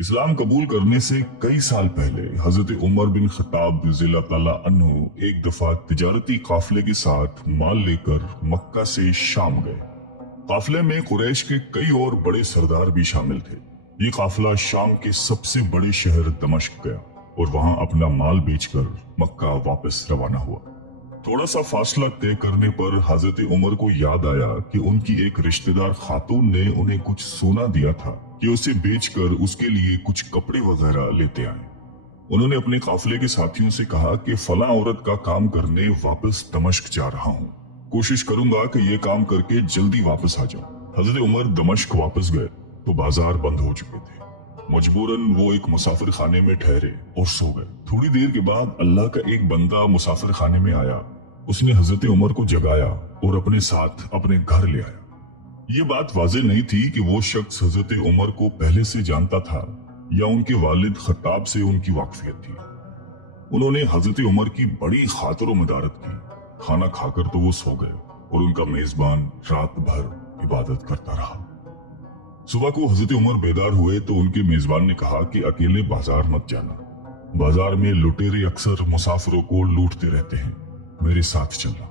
इस्लाम कबूल करने से कई साल पहले हजरत उमर बिन खत्ताब रज़ियल्लाहु ताला अन्हु एक दफा तिजारती काफिले के साथ माल लेकर मक्का से शाम गए। काफिले में कुरैश के कई और बड़े सरदार भी शामिल थे। ये काफिला शाम के सबसे बड़े शहर दमिश्क गया और वहां अपना माल बेचकर मक्का वापस रवाना हुआ। थोड़ा सा फासला तय करने पर हजरत उमर को याद आया कि उनकी एक रिश्तेदार खातून ने उन्हें कुछ सोना दिया था कि उसे बेचकर उसके लिए कुछ कपड़े वगैरह लेते आए। उन्होंने अपने काफिले के साथियों से कहा कि फला औरत का काम करने वापस दमिश्क जा रहा हूँ, कोशिश करूंगा कि ये काम करके जल्दी वापस आ जाऊं। हजरत उमर दमिश्क वापस गए तो बाजार बंद हो चुके थे। मजबूरन वो एक मुसाफिर खाने में ठहरे और सो गए। थोड़ी देर के बाद अल्लाह का एक बंदा मुसाफिर खाने में आया। उसने हजरत उमर को जगाया और अपने साथ अपने घर ले आया। ये बात वाज़ेह नहीं थी कि वो शख्स हजरत उमर को पहले से जानता था या उनके वालिद खत्ताब से उनकी वाकफियत थी। उन्होंने हजरत उमर की बड़ी खातिर मदारत की। खाना खाकर तो वो सो गए और उनका मेजबान रात भर इबादत करता रहा। सुबह को हजरत उमर बेदार हुए तो उनके मेजबान ने कहा कि अकेले बाजार मत जाना, बाजार में लुटेरे अक्सर मुसाफिरों को लूटते रहते हैं, मेरे साथ चलना।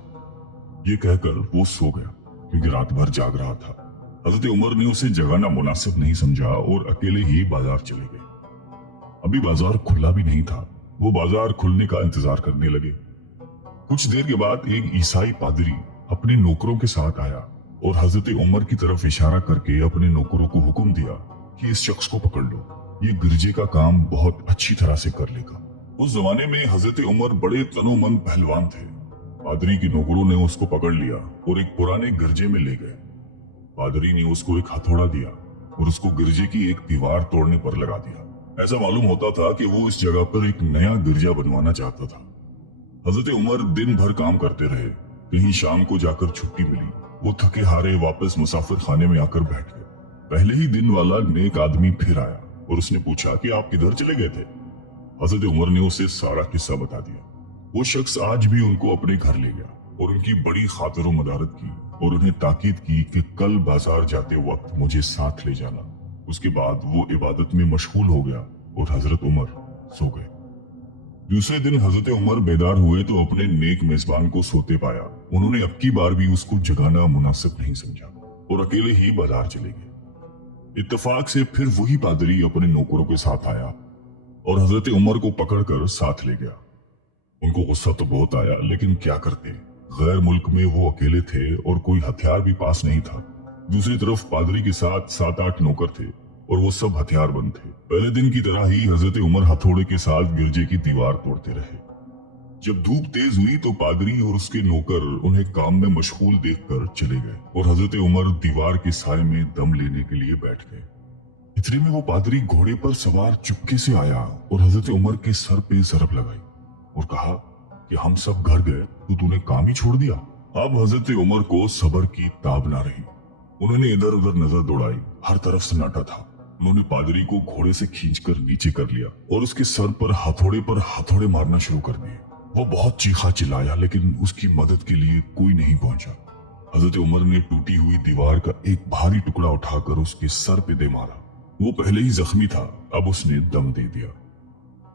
ये कहकर वो सो गया क्योंकि रात भर जाग रहा था। हजरत उमर ने उसे जगाना मुनासिब नहीं समझा और अकेले ही बाजार चले गए। अभी बाजार खुला भी नहीं था, वो बाजार खुलने का इंतजार करने लगे। कुछ देर के बाद एक ईसाई पादरी अपने नौकरों के साथ आया और हजरत उमर की तरफ इशारा करके अपने नौकरों को हुक्म दिया कि इस शख्स को पकड़ लो, ये गिरजे का काम बहुत अच्छी तरह से कर लेगा। उस जमाने में हजरत उमर बड़े तनोमंद पहलवान थे। पादरी के नौकरों ने उसको पकड़ लिया और एक पुराने गिरजे में ले गए। पादरी ने उसको एक हथौड़ा दिया और उसको गिरजे की एक दीवार तोड़ने पर लगा दिया। ऐसा मालूम होता था कि वो इस जगह पर एक नया गिरजा बनवाना चाहता था। हजरत उमर दिन भर काम करते रहे। कहीं शाम को जाकर छुट्टी मिली, वो थके हारे वापस मुसाफिर खाने में आकर बैठ गए। पहले ही दिन वाला नेक आदमी फिर आया और उसने पूछा कि आप किधर चले गए थे। हजरत उमर ने उसे सारा किस्सा बता दिया। वो शख्स आज भी उनको अपने घर ले गया और उनकी बड़ी खातिर मदारत की और उन्हें ताकीद की कि कल बाजार जाते वक्त मुझे साथ ले जाना। उसके बाद वो इबादत में मशगूल हो गया और हजरत उमर सो गए। दूसरे दिन हजरत उमर बेदार हुए तो अपने नेक मेजबान को सोते पाया। उन्होंने अब की बार भी उसको जगाना मुनासिब नहीं समझा और अकेले ही बाजार चले गए। इत्तेफाक से फिर वही पादरी अपने नौकरों के साथ आया और हजरत उमर को पकड़कर साथ ले गया। उनको गुस्सा तो बहुत आया, लेकिन क्या करते, गैर मुल्क में वो अकेले थे और कोई हथियार भी पास नहीं था। दूसरी तरफ पादरी के साथ 7-8 नौकर थे और वो सब हथियारबंद थे। पहले दिन की तरह ही हजरत उमर हथौड़े के साथ गिरजे की दीवार तोड़ते रहे। जब धूप तेज हुई तो पादरी और उसके नौकर उन्हें काम में मशगूल देखकर चले गए और हजरत उमर दीवार के साए में दम लेने के लिए बैठ गए। इतने में वो पादरी घोड़े पर सवार चुपके से आया और हजरत उमर के सर पे ज़रब लगाई और कहा कि हम सब घर गए तो तूने काम ही छोड़ दिया। अब हजरत उमर को सब्र की ताब ना रही। उन्होंने इधर उधर नजर दौड़ाई, हर तरफ सन्नाटा था। उन्होंने पादरी को घोड़े से खींचकर नीचे कर लिया और उसके सर पर हथौड़े मारना शुरू कर दिए। वो बहुत चीखा चिल्लाया, लेकिन उसकी मदद के लिए कोई नहीं पहुंचा। हजरत उमर ने टूटी हुई दीवार का एक भारी टुकड़ा उठाकर उसके सर पे दे मारा। वो पहले ही जख्मी था, अब उसने दम दे दिया।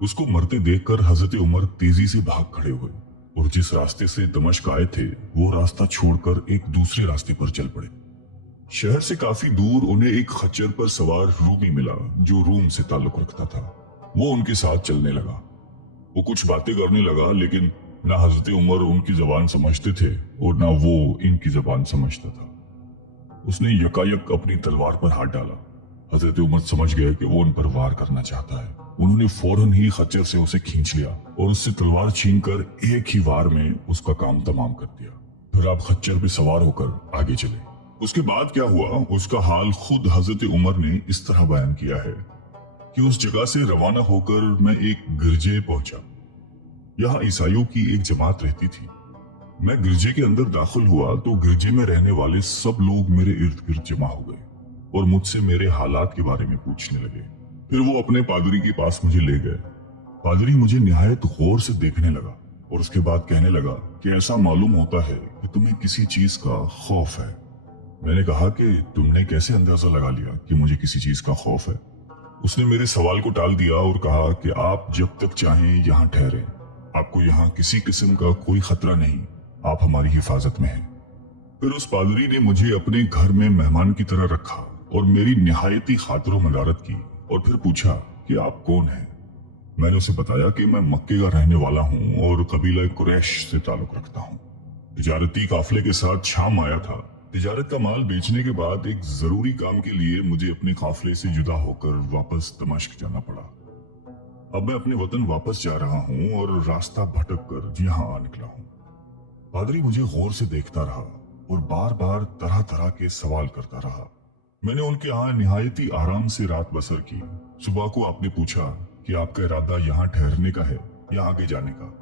उसको मरते देखकर हजरत उमर तेजी से भाग खड़े हुए और जिस रास्ते से दमिश्क आए थे वो रास्ता छोड़कर एक दूसरे रास्ते पर चल पड़े। शहर से काफी दूर उन्हें एक खच्चर पर सवार रूमी मिला जो रूम से ताल्लुक रखता था। वो उनके साथ चलने लगा। वो कुछ बातें करने लगा, लेकिन ना हजरत उमर उनकी जबान समझते थे और ना वो इनकी जबान समझता था। उसने यकायक अपनी तलवार पर हाथ डाला। हजरत उमर समझ गए कि वो उन पर वार करना चाहता है। उन्होंने फौरन ही खच्चर से उसे खींच लिया और उससे तलवार छीनकर एक ही वार में उसका काम तमाम कर दिया। फिर आप खच्चर पे सवार होकर आगे चले। उसके बाद क्या हुआ उसका हाल खुद हजरत उमर ने इस तरह बयान किया है कि उस जगह से रवाना होकर मैं एक गिरजे पहुंचा। यहाँ ईसाइयों की एक जमात रहती थी। मैं गिरजे के अंदर दाखिल हुआ तो गिरजे में रहने वाले सब लोग मेरे इर्द गिर्द जमा हो गए और मुझसे मेरे हालात के बारे में पूछने लगे। फिर वो अपने पादरी के पास मुझे ले गए। पादरी मुझे निहायत गौर से देखने लगा और उसके बाद कहने लगा कि ऐसा मालूम होता है कि तुम्हें किसी चीज का खौफ है। मैंने कहा कि तुमने कैसे अंदाजा लगा लिया कि मुझे किसी चीज का खौफ है। उसने मेरे सवाल को टाल दिया और कहा कि आप जब तक चाहें यहाँ ठहरें, आपको यहाँ किसी किस्म का कोई खतरा नहीं, आप हमारी हिफाजत में हैं। फिर उस पादरी ने मुझे अपने घर में मेहमान की तरह रखा और मेरी निहायती खातिर मदारत की और फिर पूछा कि आप कौन हैं। मैंने उसे बताया कि मैं मक्के का रहने वाला हूँ और कबीला कुरैश से ताल्लुक रखता हूँ। तिजारती काफले के साथ शाम आया था। तिजारत का माल बेचने के बाद एक जरूरी काम के लिए मुझे अपने काफले से जुदा होकर वापस दमिश्क जाना पड़ा। अब मैं अपने वतन वापस जा रहा हूँ और रास्ता भटक कर यहाँ आ निकला हूँ। पादरी मुझे गौर से देखता रहा और बार बार तरह तरह के सवाल करता रहा। मैंने उनके यहाँ निहायती आराम से रात बसर की। सुबह को आपने पूछा कि आपका इरादा यहाँ ठहरने का है या आगे जाने का।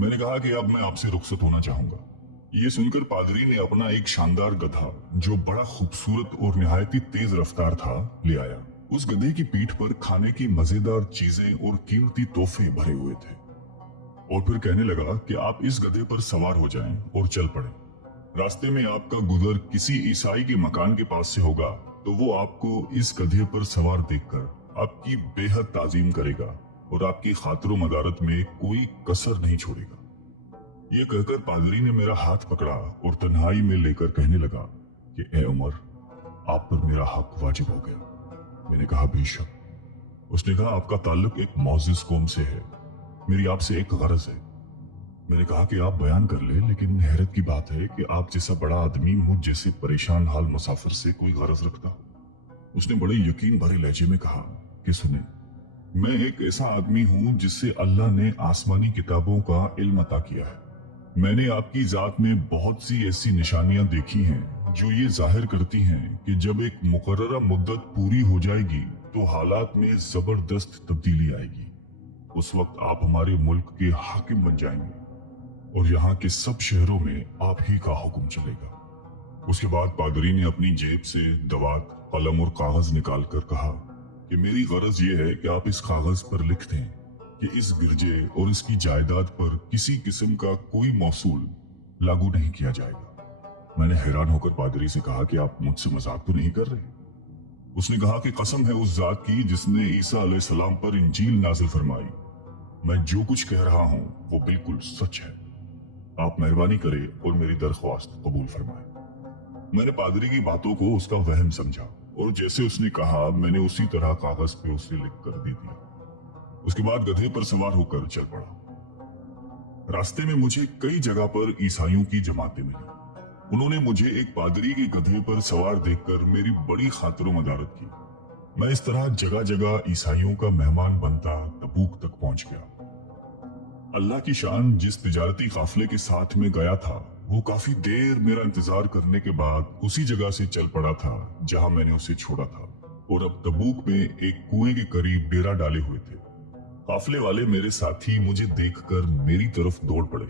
मैंने कहा कि अब मैं आपसे रुखसत होना चाहूंगा। ये सुनकर पादरी ने अपना एक शानदार गधा, जो बड़ा खूबसूरत और निहायती तेज रफ्तार था, ले आया। उस गधे की पीठ पर खाने की मजेदार चीजें और कीमती तोहफे भरे हुए थे और फिर कहने लगा कि आप इस गधे पर सवार हो जाएं और चल पड़े। रास्ते में आपका गुजर किसी ईसाई के मकान के पास से होगा तो वो आपको इस गधे पर सवार देखकर आपकी बेहद ताजीम करेगा और आपकी खातिर मदारत में कोई कसर नहीं छोड़ेगा। ये कहकर पादरी ने मेरा हाथ पकड़ा और तन्हाई में लेकर कहने लगा कि ए उमर, आप पर मेरा हक वाजिब हो गया। मैंने कहा बेशक। उसने कहा आपका ताल्लुक एक मौजिज कौम से है, मेरी आपसे एक गरज है। मैंने कहा कि आप बयान कर ले, लेकिन हैरत की बात है कि आप जैसा बड़ा आदमी मुझ जैसे परेशान हाल मुसाफिर से कोई गरज रखता। उसने बड़े यकीन भरे लहजे में कहा कि सुने, मैं एक ऐसा आदमी हूं जिससे अल्लाह ने आसमानी किताबों का इल्म अता किया है। मैंने आपकी जात में बहुत सी ऐसी निशानियां देखी हैं जो ये जाहिर करती हैं कि जब एक मुकर्ररा मुद्दत पूरी हो जाएगी तो हालात में जबरदस्त तब्दीली आएगी। उस वक्त आप हमारे मुल्क के हाकिम बन जाएंगे और यहाँ के सब शहरों में आप ही का हुक्म चलेगा। उसके बाद पादरी ने अपनी जेब से दवात, कलम और कागज निकाल कर कहा कि मेरी गरज ये है कि आप इस कागज पर लिख दें कि इस गिरजे और इसकी जायदाद पर किसी किस्म का कोई मौसूल लागू नहीं किया जाएगा। मैंने हैरान होकर पादरी से कहा कि आप मुझसे मजाक तो नहीं कर रहे। उसने कहा कि कसम है उस जात की जिसने ईसा अलैहिस्सलाम पर इंजील नाजिल फरमाई, मैं जो कुछ कह रहा हूं वो बिल्कुल सच है। आप मेहरबानी करें और मेरी दरख्वास्त कबूल फरमाएं। मैंने पादरी की बातों को उसका वहम समझा और जैसे उसने कहा मैंने उसी तरह कागज पे उसे लिख कर दे दिया। उसके बाद गधे पर सवार होकर चल पड़ा। रास्ते में मुझे कई जगह पर ईसाइयों की जमातें मिली। उन्होंने मुझे एक पादरी के गधे पर सवार देखकर मेरी बड़ी खातिर मदारत की। मैं इस तरह जगह जगह ईसाइयों का मेहमान बनता तबूक तक पहुंच गया। अल्लाह की शान, जिस तिजारती काफले के साथ में गया था वो काफी देर मेरा इंतजार करने के बाद उसी जगह से चल पड़ा था जहां मैंने उसे छोड़ा था और अब तबूक में एक कुएं के करीब डेरा डाले हुए थे। काफले वाले मेरे साथी मुझे देखकर मेरी तरफ दौड़ पड़े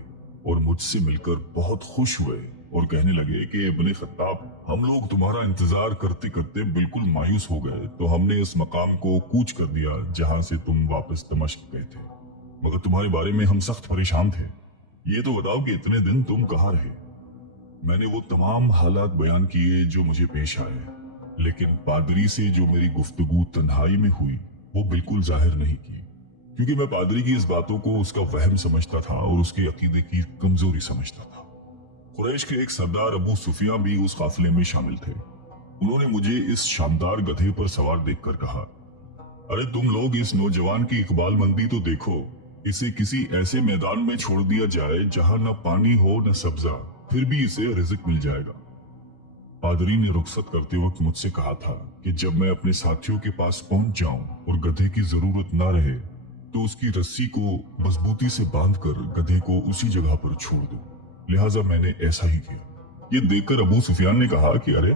और मुझसे मिलकर बहुत खुश हुए और कहने लगे कि इब्ने खत्ताब, हम लोग तुम्हारा इंतजार करते करते बिल्कुल मायूस हो गए तो हमने इस मकाम को कूच कर दिया जहां से तुम वापस दमिश्क गए थे, मगर तुम्हारे बारे में हम सख्त परेशान थे। ये तो बताओ कि इतने दिन तुम कहाँ रहे। मैंने वो तमाम हालात बयान किए जो मुझे पेश आए, लेकिन पादरी से जो मेरी गुफ्तगू तन्हाई में हुई वो बिल्कुल जाहिर नहीं की, क्योंकि मैं पादरी की इस बातों को उसका वहम समझता था और उसके अकीदे की कमजोरी समझता था। कुरैश के एक सरदार अबू सुफियान भी उस काफिले में शामिल थे। उन्होंने मुझे इस शानदार गधे पर सवार देखकर कहा, अरे तुम लोग इस नौजवान की इकबालमंदी तो देखो, इसे किसी ऐसे मैदान में छोड़ दिया जाए जहां न पानी हो न सब्जा, फिर भी इसे रिज़्क मिल जाएगा। पादरी ने रुखसत करते वक्त मुझसे कहा था कि जब मैं अपने साथियों के पास पहुंच जाऊं और गधे की जरूरत न रहे तो उसकी रस्सी को मजबूती से बांधकर गधे को उसी जगह पर छोड़ दो। लिहाजा मैंने ऐसा ही किया। ये देखकर अबू सुफियान ने कहा कि अरे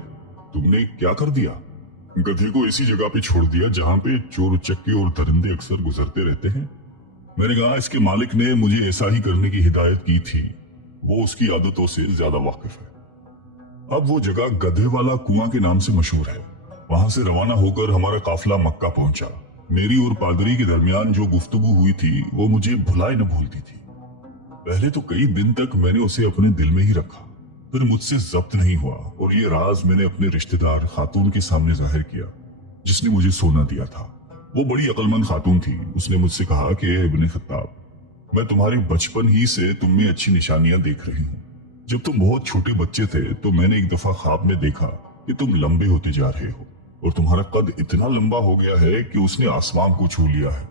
तुमने क्या कर दिया, गधे को इसी जगह पे छोड़ दिया जहां पे चोर उचक्के और दरिंदे अक्सर गुजरते रहते हैं। मैंने कहा इसके मालिक ने मुझे ऐसा ही करने की हिदायत की थी, वो उसकी आदतों से ज्यादा वाकिफ है। अब वो जगह गधे वाला कुआं के नाम से मशहूर है। वहां से रवाना होकर हमारा काफिला मक्का पहुंचा। मेरी और पादरी के दरमियान जो गुफ्तगू हुई थी वो मुझे भुलाए न भूलती थी। पहले तो कई दिन तक मैंने उसे अपने दिल में ही रखा, फिर मुझसे जब्त नहीं हुआ और ये राज मैंने अपने रिश्तेदार खातून के सामने जाहिर किया जिसने मुझे सोना दिया था। वो बड़ी अक्लमंद खातून थी। उसने मुझसे कहा कि ए इब्ने खत्ताब, मैं तुम्हारे बचपन ही से तुम में अच्छी निशानियां देख रही हूँ। जब तुम बहुत छोटे बच्चे थे तो मैंने एक दफा ख्वाब में देखा कि तुम लंबे होते जा रहे हो और तुम्हारा कद इतना लंबा हो गया है कि उसने आसमान को छू लिया है।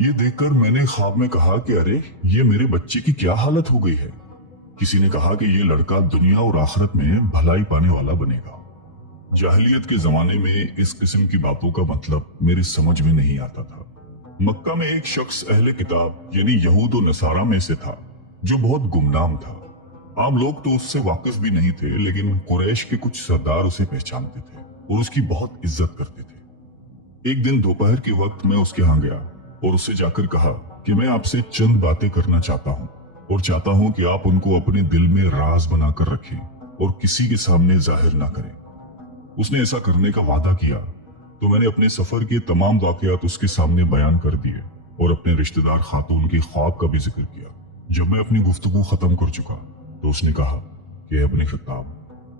ये देखकर मैंने ख्वाब में कहा कि अरे ये मेरे बच्चे की क्या हालत हो गई है। किसी ने कहा कि ये लड़का दुनिया और आखिरत में भलाई पाने वाला बनेगा। जाहिलियत के जमाने में इस किस्म की बातों का मतलब मेरी समझ में नहीं आता था। मक्का में एक शख्स अहले किताब यानी यहूद और नसारा में से था जो बहुत गुमनाम था। आम लोग तो उससे वाकिफ भी नहीं थे, लेकिन कुरैश के कुछ सरदार उसे पहचानते थे और उसकी बहुत इज्जत करते थे। एक दिन दोपहर के वक्त मैं उसके यहाँ गया और उससे जाकर कहा कि मैं आपसे चंद बातें करना चाहता हूँ और चाहता हूँ कि आप उनको अपने दिल में राज बनाकर रखें और किसी के सामने जाहिर ना करें। उसने ऐसा करने का वादा किया तो मैंने अपने सफर के तमाम वाकयात उसके सामने बयान कर दिए और अपने रिश्तेदार खातून के ख्वाब का भी जिक्र किया। जब मैं अपनी गुफ्तगू खत्म कर चुका तो उसने कहा कि इब्ने खत्ताब,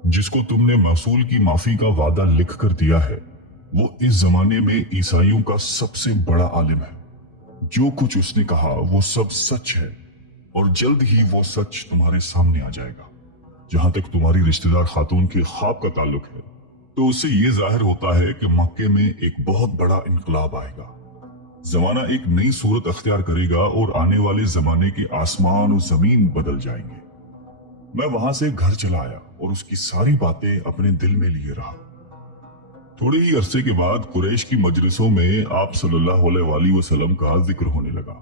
जिसको तुमने मसूल की माफी का वादा लिख कर दिया है वो इस जमाने में ईसाइयों का सबसे बड़ा आलिम है। जो कुछ उसने कहा वो सब सच है और जल्द ही वो सच तुम्हारे सामने आ जाएगा। जहां तक तुम्हारी रिश्तेदार खातून के ख्वाब का ताल्लुक है तो उससे ये जाहिर होता है कि मक्के में एक बहुत बड़ा इनकलाब आएगा। जमाना एक नई सूरत अख्तियार करेगा और आने वाले जमाने के आसमान और जमीन बदल जाएंगे। मैं वहां से घर चला आया और उसकी सारी बातें अपने दिल में लिए रहा। थोड़े ही अरसे के बाद कुरैश की मजलिसों में आप सल्लल्लाहु अलैहि वसल्लम का जिक्र होने लगा।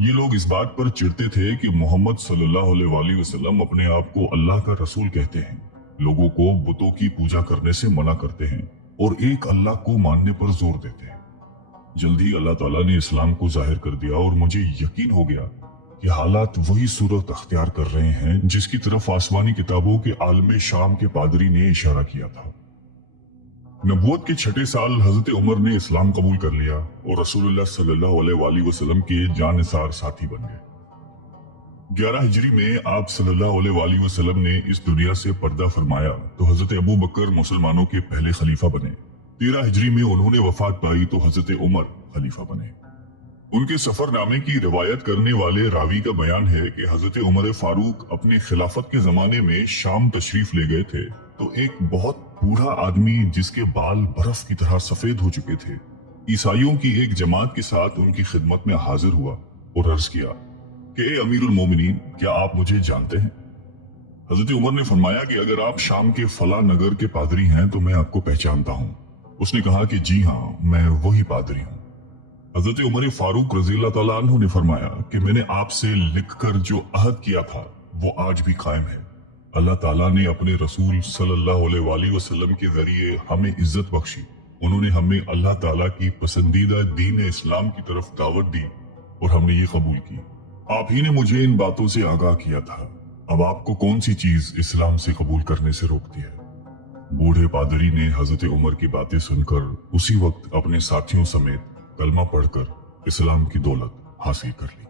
ये लोग इस बात पर चिढ़ते थे कि मोहम्मद सल्लल्लाहु अलैहि वसल्लम अपने आप को अल्लाह का रसूल कहते हैं, लोगों को बुतों की पूजा करने से मना करते हैं और एक अल्लाह को मानने पर जोर देते हैं। जल्दी अल्लाह ताला ने इस्लाम को जाहिर कर दिया और मुझे यकीन हो गया कि हालात वही सूरत अख्तियार कर रहे हैं जिसकी तरफ आसमानी किताबों के आलम शाम के पादरी ने इशारा किया था। नबूवत के 6ठे साल हजरत उमर ने इस्लाम कबूल कर लिया और रसूलुल्लाह सल्लल्लाहु अलैहि वसल्लम के जानिसार साथी बन गए। 11 हिजरी में आप सल्लल्लाहु अलैहि वसल्लम ने इस दुनिया से पर्दा फरमाया तो हजरत अबू बकर मुसलमानों के पहले खलीफा बने। 13 हिजरी में उन्होंने वफात पाई तो हजरत उमर खलीफा बने। उनके सफरनामे की रिवायत करने वाले रावी का बयान है कि हजरत उमर फारूक अपने खिलाफत के जमाने में शाम तशरीफ ले गए थे तो एक बहुत बूढ़ा आदमी जिसके बाल बर्फ की तरह सफेद हो चुके थे ईसाइयों की एक जमात के साथ उनकी खिदमत में हाजिर हुआ और अर्ज किया कि ए अमीरुल मोमिनीन, क्या आप मुझे जानते हैं? हजरत उमर ने फरमाया कि अगर आप शाम के फला नगर के पादरी हैं तो मैं आपको पहचानता हूँ। उसने कहा कि जी हाँ, मैं वही पादरी हूँ। हजरत उमर फारूक रज़ियल्लाहु तआला अन्हु ने फरमाया कि मैंने आपसे लिखकर जो अहद किया था वो आज भी कायम है। अल्लाह ताला ने अपने रसूल सल्लल्लाहु अलैहि वसल्लम के जरिए हमें इज्जत बख्शी। उन्होंने हमें अल्लाह ताला की पसंदीदा दीन इस्लाम की तरफ दावत दी और हमने ये कबूल की। आप ही ने मुझे इन बातों से आगाह किया था। अब आपको कौन सी चीज इस्लाम से कबूल करने से रोकती है? बूढ़े पादरी ने हजरत उमर की बातें सुनकर उसी वक्त अपने साथियों समेत कलमा पढ़कर इस्लाम की दौलत हासिल कर ली।